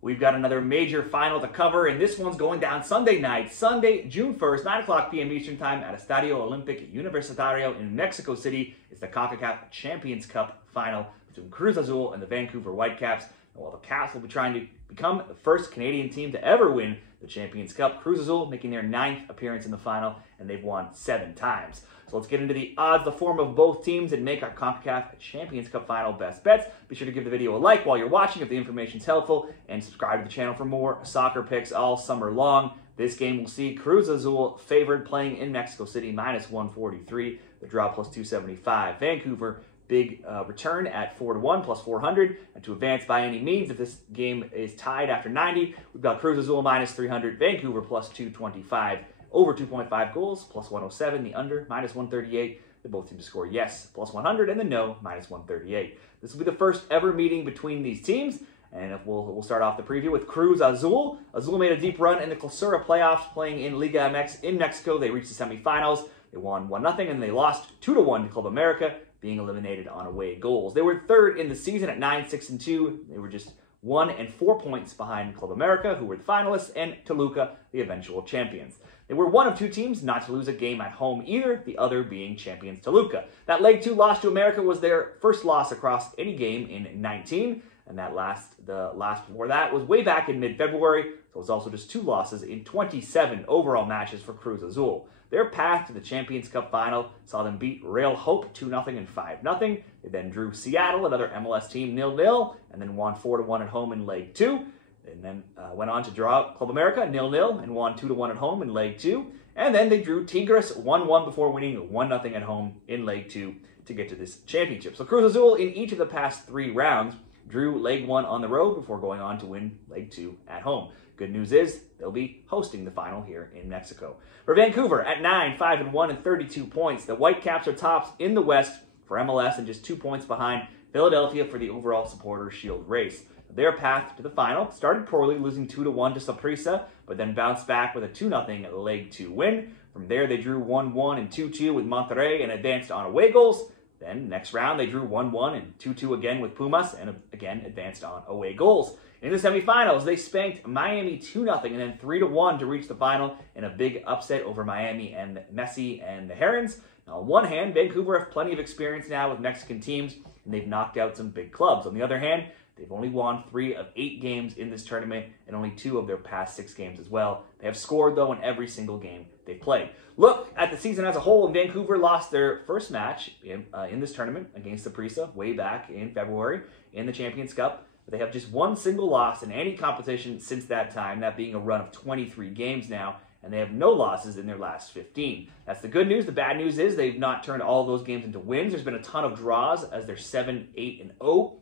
We've got another major final to cover, and this one's going down Sunday night, Sunday, June 1st, 9 o'clock p.m. Eastern Time at Estadio Olympic Universitario in Mexico City. It's the CONCACAF Champions Cup Final between Cruz Azul and the Vancouver Whitecaps. And while the Caps will be trying to become the first Canadian team to ever win the Champions Cup, Cruz Azul making their 9th appearance in the final, and they've won 7 times. So let's get into the odds, the form of both teams, and make our CONCACAF Champions Cup Final best bets. Be sure to give the video a like while you're watching if the information's helpful, and subscribe to the channel for more soccer picks all summer long. This game will see Cruz Azul favored, playing in Mexico City, -143. The draw +275. Vancouver, big return at 4-1, +400. And to advance by any means, if this game is tied after 90, we've got Cruz Azul -300, Vancouver +225. Over 2.5 goals, +107. The under, -138. The both teams to score yes, +100. And the no, -138. This will be the first ever meeting between these teams. And we'll start off the preview with Cruz Azul. Azul made a deep run in the Clausura playoffs, playing in Liga MX in Mexico. They reached the semifinals. They won 1-0, and they lost 2-1 to Club America, being eliminated on away goals. They were third in the season at 9-6-2. They were just 1 and 4 points behind Club America, who were the finalists, and Toluca, the eventual champions. They were one of 2 teams not to lose a game at home either, the other being champions Toluca. That Leg 2 loss to America was their first loss across any game in 19, and the last before that was way back in mid-February, so it was also just 2 losses in 27 overall matches for Cruz Azul. Their path to the Champions Cup Final saw them beat Real Hope 2-0 and 5-0. They then drew Seattle, another MLS team, 0-0, and then won 4-1 at home in Leg 2. And then went on to draw Club America 0-0 and won 2-1 at home in Leg 2. And then they drew Tigres 1-1 before winning 1-0 at home in Leg 2 to get to this championship. So Cruz Azul, in each of the past 3 rounds, drew Leg 1 on the road before going on to win Leg 2 at home. Good news is they'll be hosting the final here in Mexico. For Vancouver, at 9-5-1 and 32 points, the Whitecaps are tops in the West for MLS and just 2 points behind Philadelphia for the overall Supporters' Shield race. Their path to the final started poorly, losing 2-1 to Saprissa, but then bounced back with a 2-0 Leg 2 win. From there, they drew 1-1 and 2-2 with Monterrey and advanced on away goals. Then, next round, they drew 1-1 and 2-2 again with Pumas and again advanced on away goals. In the semifinals, they spanked Miami 2-0 and then 3-1 to reach the final in a big upset over Miami and Messi and the Herons. Now, on one hand, Vancouver have plenty of experience now with Mexican teams, and they've knocked out some big clubs. On the other hand, they've only won 3 of 8 games in this tournament and only 2 of their past 6 games as well. They have scored, though, in every single game they've played. Look at the season as a whole, and Vancouver lost their first match in this tournament against Saprissa way back in February in the Champions Cup. But they have just 1 single loss in any competition since that time, that being a run of 23 games now, and they have no losses in their last 15. That's the good news. The bad news is they've not turned all of those games into wins. There's been a ton of draws, as they're 7-8-0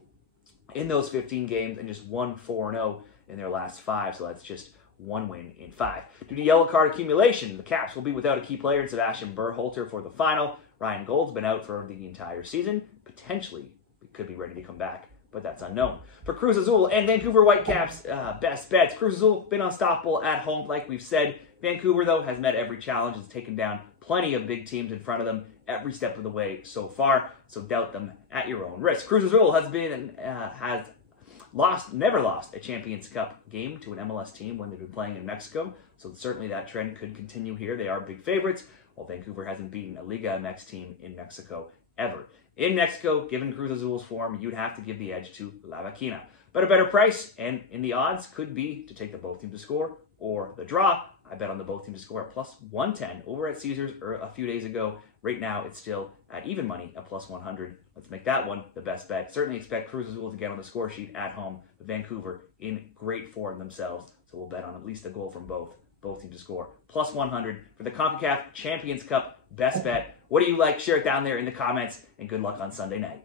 in those 15 games, and just 1-4-0 in their last 5, so that's just 1 win in 5. Due to yellow card accumulation, the Caps will be without a key player in Sebastian Berhalter for the final. Ryan Gold's been out for the entire season. Potentially, he could be ready to come back, but that's unknown. For Cruz Azul and Vancouver Whitecaps, best bets. Cruz Azul been unstoppable at home, like we've said. Vancouver, though, has met every challenge, has taken down plenty of big teams in front of them every step of the way so far, so doubt them at your own risk. Cruz Azul has never lost a Champions Cup game to an MLS team when they've been playing in Mexico, so certainly that trend could continue here. They are big favorites, while Vancouver hasn't beaten a Liga MX team in Mexico ever. In Mexico, given Cruz Azul's form, you'd have to give the edge to La Maquina. But a better price, and in the odds, could be to take the both teams to score or the draw. I bet on the both teams to score at +110 over at Caesars a few days ago. Right now, it's still at even money at +100. Let's make that one the best bet. Certainly expect Cruz Azul to get on the score sheet at home. Vancouver in great form themselves, so we'll bet on at least a goal from both teams to score. +100 for the CONCACAF Champions Cup best bet. What do you like? Share it down there in the comments, and good luck on Sunday night.